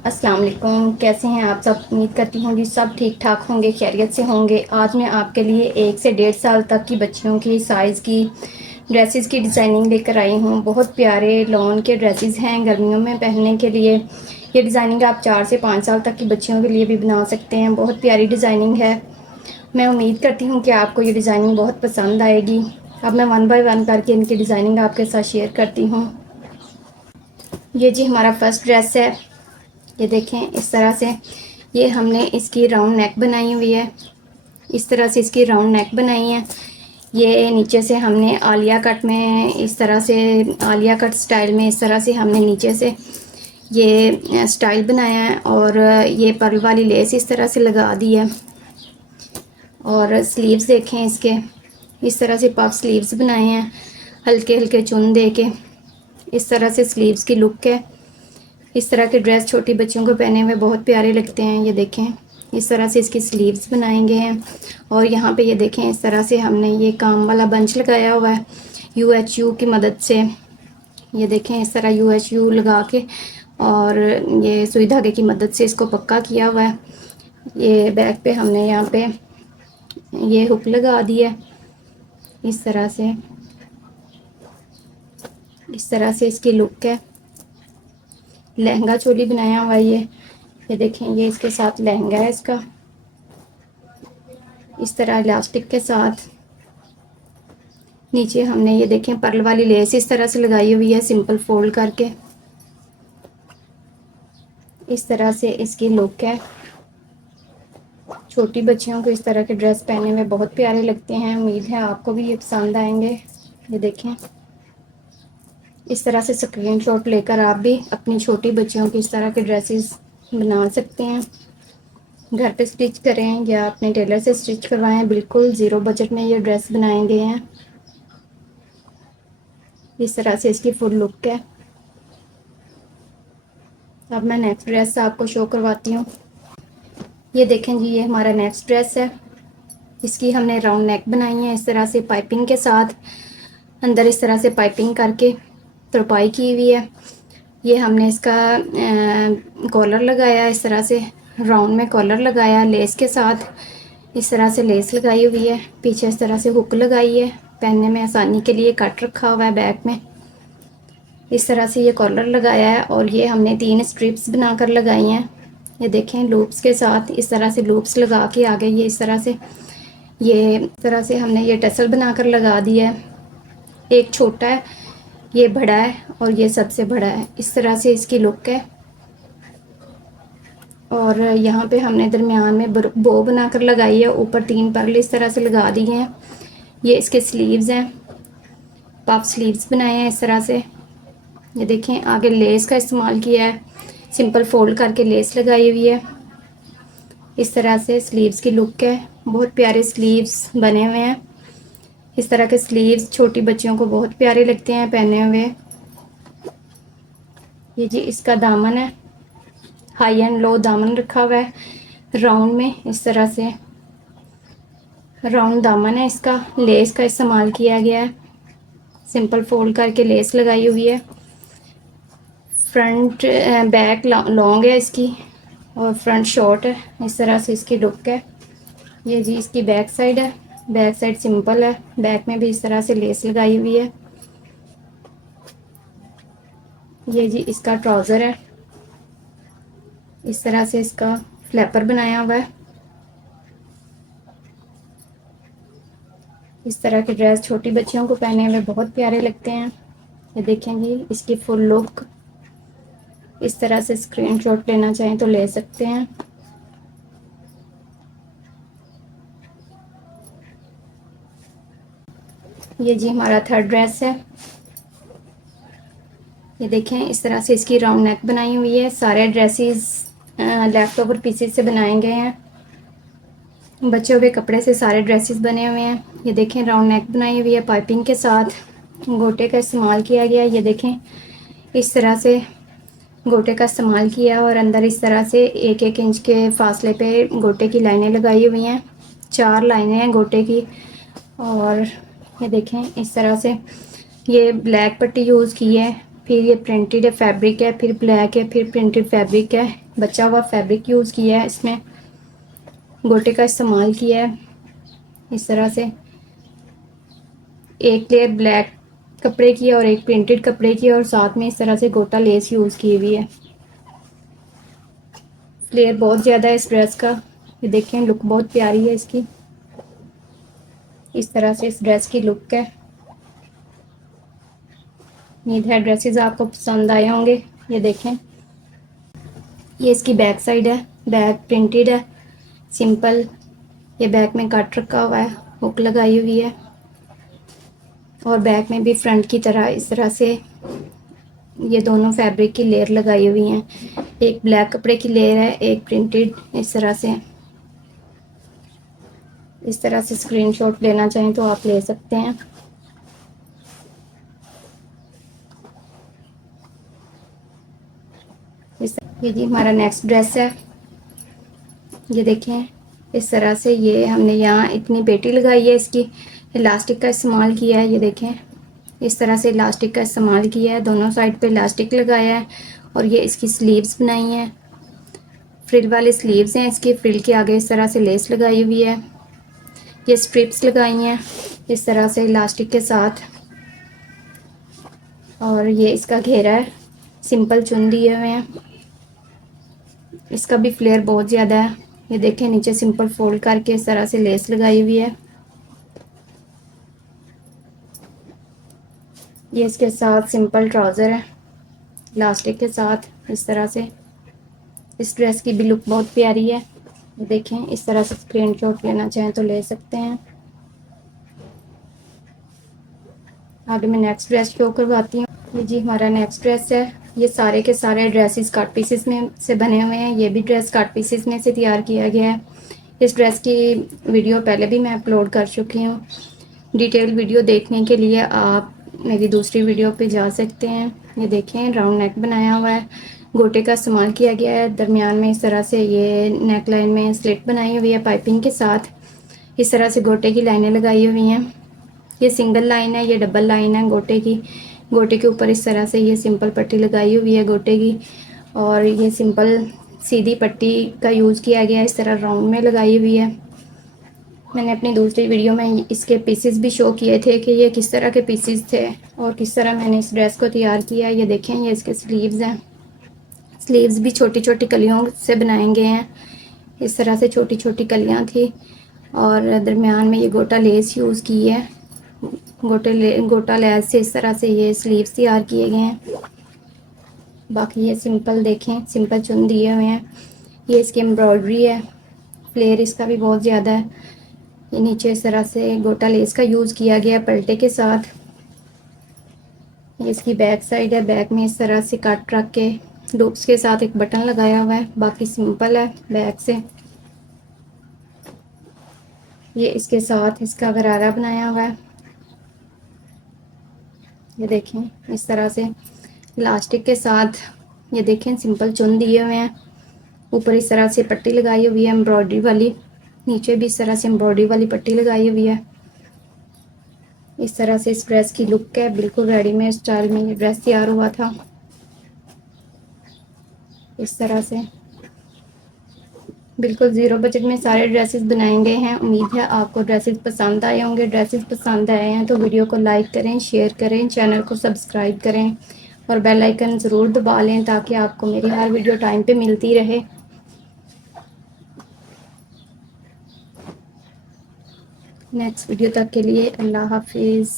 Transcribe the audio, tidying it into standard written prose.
अस्सलाम वालेकुम। कैसे हैं आप सब? उम्मीद करती हूँ कि सब ठीक ठाक होंगे, खैरियत से होंगे। आज मैं आपके लिए 1 से 1.5 साल तक की बच्चियों की साइज़ की ड्रेसेस की डिज़ाइनिंग लेकर आई हूँ। बहुत प्यारे लॉन के ड्रेसेस हैं गर्मियों में पहनने के लिए। ये डिज़ाइनिंग आप 4 से 5 साल तक की बच्चियों के लिए भी बना सकते हैं। बहुत प्यारी डिज़ाइनिंग है। मैं उम्मीद करती हूँ कि आपको ये डिज़ाइनिंग बहुत पसंद आएगी। अब मैं 1 बाय 1 करके इनकी डिज़ाइनिंग आपके साथ शेयर करती हूँ। ये जी हमारा फर्स्ट ड्रेस है। ये देखें इस तरह से ये हमने इसकी राउंड नेक बनाई हुई है। इस तरह से इसकी राउंड नेक बनाई है। ये नीचे से हमने आलिया कट में इस तरह से आलिया कट स्टाइल में इस तरह से हमने नीचे से ये स्टाइल बनाया है और ये पर्ल वाली लेस इस तरह से लगा दी है। और स्लीव्स देखें इसके, इस तरह से पफ स्लीव्स बनाए हैं हल्के हल्के चुन दे के। इस तरह से स्लीव्स की लुक है। इस तरह के ड्रेस छोटी बच्चियों को पहने हुए बहुत प्यारे लगते हैं। ये देखें इस तरह से इसकी स्लीव्स बनाएंगे हैं। और यहाँ पे ये देखें इस तरह से हमने ये काम वाला बंच लगाया हुआ है UHU की मदद से। ये देखें इस तरह UHU लगा के और ये सुई धागे की मदद से इसको पक्का किया हुआ है। ये बैक पे हमने यहाँ पे ये हुक लगा दी है। इस तरह से इसकी लुक है। लहंगा चोली बनाया हुआ है ये देखें, ये इसके साथ लहंगा है इसका। इस तरह इलास्टिक के साथ नीचे हमने ये देखें पर्ल वाली लेस इस तरह से लगाई हुई है सिंपल फोल्ड करके। इस तरह से इसकी लुक है। छोटी बच्चियों को इस तरह के ड्रेस पहनने में बहुत प्यारे लगते हैं। उम्मीद है आपको भी ये पसंद आएंगे। ये देखें इस तरह से स्क्रीनशॉट लेकर आप भी अपनी छोटी बच्चियों की इस तरह के ड्रेसेस बना सकते हैं। घर पे स्टिच करें या अपने टेलर से स्टिच करवाएं, बिल्कुल ज़ीरो बजट में ये ड्रेस बनाएंगे हैं। इस तरह से इसकी फुल लुक है। अब मैं नेक्स्ट ड्रेस आपको शो करवाती हूँ। ये देखें जी, ये हमारा नेक्स्ट ड्रेस है। इसकी हमने राउंड नेक बनाई है इस तरह से पाइपिंग के साथ। अंदर इस तरह से पाइपिंग करके तुरपाई की हुई है। ये हमने इसका कॉलर लगाया इस तरह से, राउंड में कॉलर लगाया लेस के साथ। इस तरह से लेस लगाई हुई है। पीछे इस तरह से हुक लगाई है, पहनने में आसानी के लिए कट रखा हुआ है बैक में। इस तरह से ये कॉलर लगाया है और ये हमने 3 स्ट्रिप्स बनाकर लगाई हैं। ये देखें लूप्स के साथ इस तरह से लूप्स लगा के आगे ये इस तरह से हमने ये टसल बनाकर लगा दिया है। एक छोटा है, ये बड़ा है और ये सबसे बड़ा है। इस तरह से इसकी लुक है। और यहाँ पे हमने दरमियान में बो बनाकर लगाई है। ऊपर 3 पर्ल इस तरह से लगा दिए हैं। ये इसके स्लीव्स हैं, पफ स्लीव्स बनाए हैं इस तरह से। ये देखें आगे लेस का इस्तेमाल किया है, सिंपल फोल्ड करके लेस लगाई हुई है। इस तरह से स्लीव्स की लुक है। बहुत प्यारे स्लीव्स बने हुए हैं। इस तरह के स्लीव्स छोटी बच्चियों को बहुत प्यारे लगते हैं पहने हुए। ये जी इसका दामन है, हाई एंड लो दामन रखा हुआ है राउंड में। इस तरह से राउंड दामन है इसका। लेस का इस्तेमाल किया गया है, सिंपल फोल्ड करके लेस लगाई हुई है। फ्रंट बैक लॉन्ग है इसकी और फ्रंट शॉर्ट है। इस तरह से इसकी लुक है। ये जी इसकी बैक साइड है। बैक साइड सिंपल है, बैक में भी इस तरह से लेस लगाई हुई है। ये जी इसका ट्राउज़र है। इस तरह से इसका फ्लैपर बनाया हुआ है। इस तरह के ड्रेस छोटी बच्चियों को पहने में बहुत प्यारे लगते हैं। ये देखेंगे इसकी फुल लुक। इस तरह से स्क्रीनशॉट लेना चाहें तो ले सकते हैं। ये जी हमारा थर्ड ड्रेस है। ये देखें इस तरह से इसकी राउंड नेक बनाई हुई है। सारे ड्रेसेस लेफ्ट ओवर पीसेस से बनाए गए हैं। बच्चों के कपड़े से सारे ड्रेसेस बने हुए हैं। ये देखें राउंड नेक बनाई हुई है पाइपिंग के साथ। गोटे का इस्तेमाल किया गया। ये देखें इस तरह से गोटे का इस्तेमाल किया और अंदर इस तरह से 1-1 इंच के फासले पे गोटे की लाइनें लगाई हुई हैं। 4 लाइनें हैं गोटे की। और ये देखें इस तरह से ये ब्लैक पट्टी यूज़ की है, फिर ये प्रिंटेड है फैब्रिक है, फिर ब्लैक है, फिर प्रिंटेड फैब्रिक है। बचा हुआ फैब्रिक यूज़ किया है, इसमें गोटे का इस्तेमाल किया है। इस तरह से एक लेयर ब्लैक कपड़े की और एक प्रिंटेड कपड़े की, और साथ में इस तरह से गोटा लेस यूज़ की हुई है। फ्लेयर बहुत ज़्यादा है इस ड्रेस का। ये देखें, लुक बहुत प्यारी है इसकी। इस तरह से इस ड्रेस की लुक है। उम्मीद है ड्रेसेस आपको पसंद आए होंगे। ये देखें, ये इसकी बैक साइड है। बैक प्रिंटेड है, सिंपल। ये बैक में कट रखा हुआ है, हुक लगाई हुई है, और बैक में भी फ्रंट की तरह इस तरह से ये दोनों फैब्रिक की लेयर लगाई हुई हैं। एक ब्लैक कपड़े की लेयर है, एक प्रिंटेड। इस तरह से स्क्रीनशॉट लेना चाहें तो आप ले सकते हैं। ये जी हमारा नेक्स्ट ड्रेस है। ये देखें, इस तरह से ये हमने यहाँ इतनी पेटी लगाई है, इसकी इलास्टिक का इस्तेमाल किया है। ये देखें, इस तरह से इलास्टिक का इस्तेमाल किया है, दोनों साइड पे इलास्टिक लगाया है, और ये इसकी स्लीव्स बनाई हैं। फ्रिल वाले स्लीव्स हैं इसकी। फ्रिल के आगे इस तरह से लेस लगाई हुई है। ये स्ट्रिप्स लगाई हैं इस तरह से इलास्टिक के साथ, और ये इसका घेरा है, सिंपल चुन दिए हुए हैं। इसका भी फ्लेयर बहुत ज़्यादा है। ये देखें, नीचे सिंपल फोल्ड करके इस तरह से लेस लगाई हुई है। ये इसके साथ सिंपल ट्राउज़र है इलास्टिक के साथ। इस तरह से इस ड्रेस की भी लुक बहुत प्यारी है। ये देखें, इस तरह से स्क्रीनशॉट लेना चाहें तो ले सकते हैं। आगे मैं नेक्स्ट ड्रेस शो करवाती हूँ। ये जी हमारा नेक्स्ट ड्रेस है। ये सारे के सारे ड्रेसेस कट पीसेस में से बने हुए हैं। ये भी ड्रेस कट पीसेस में से तैयार किया गया है। इस ड्रेस की वीडियो पहले भी मैं अपलोड कर चुकी हूँ। डिटेल वीडियो देखने के लिए आप मेरी दूसरी वीडियो पे जा सकते हैं। ये देखें, राउंड नेक बनाया हुआ है, गोटे का इस्तेमाल किया गया है। दरमियान में इस तरह से ये नेक लाइन में स्लिट बनाई हुई है पाइपिंग के साथ। इस तरह से गोटे की लाइनें लगाई हुई हैं। ये सिंगल लाइन है, ये डबल लाइन है गोटे की। गोटे के ऊपर इस तरह से ये सिंपल पट्टी लगाई हुई है गोटे की, और ये सिंपल सीधी पट्टी का यूज़ किया गया है, इस तरह राउंड में लगाई हुई है। मैंने अपनी दूसरी वीडियो में इसके पीसेस भी शो किए थे कि ये किस तरह के पीसेस थे और किस तरह मैंने इस ड्रेस को तैयार किया है। ये देखें, ये इसके स्लीव्स हैं। स्लीव्स भी छोटी छोटी कलियों से बनाए गए हैं। इस तरह से छोटी छोटी कलियां थी, और दरमियान में ये गोटा लेस यूज़ की है। गोटा लेस से इस तरह से ये स्लीव्स तैयार किए गए हैं। बाकी ये सिंपल देखें, सिंपल चुन दिए हुए हैं। ये इसकी एम्ब्रॉयडरी है। फ्लेयर इसका भी बहुत ज़्यादा है। ये नीचे इस तरह से गोटा लेस का यूज़ किया गया पल्टे के साथ। ये इसकी बैक साइड है। बैक में इस तरह से कट रख के लूप्स के साथ एक बटन लगाया हुआ है। बाकी सिंपल है बैक से। ये इसके साथ इसका गरारा बनाया हुआ है। ये देखें, इस तरह से इलास्टिक के साथ ये देखें सिंपल चुन दिए हुए हैं। ऊपर इस तरह से पट्टी लगाई हुई है एम्ब्रॉयडरी वाली, नीचे भी इस तरह से एम्ब्रॉयडरी वाली पट्टी लगाई हुई है। इस तरह से इस ड्रेस की लुक है। बिल्कुल रेडीमेड स्टाइल में ये ड्रेस तैयार हुआ था। इस तरह से बिल्कुल ज़ीरो बजट में सारे ड्रेसेस बनाए गए हैं। उम्मीद है आपको ड्रेसेस पसंद आए होंगे। ड्रेसेस पसंद आए हैं तो वीडियो को लाइक करें, शेयर करें, चैनल को सब्सक्राइब करें, और बेल आइकन ज़रूर दबा लें ताकि आपको मेरी हर वीडियो टाइम पे मिलती रहे। नेक्स्ट वीडियो तक के लिए अल्लाह हाफिज़।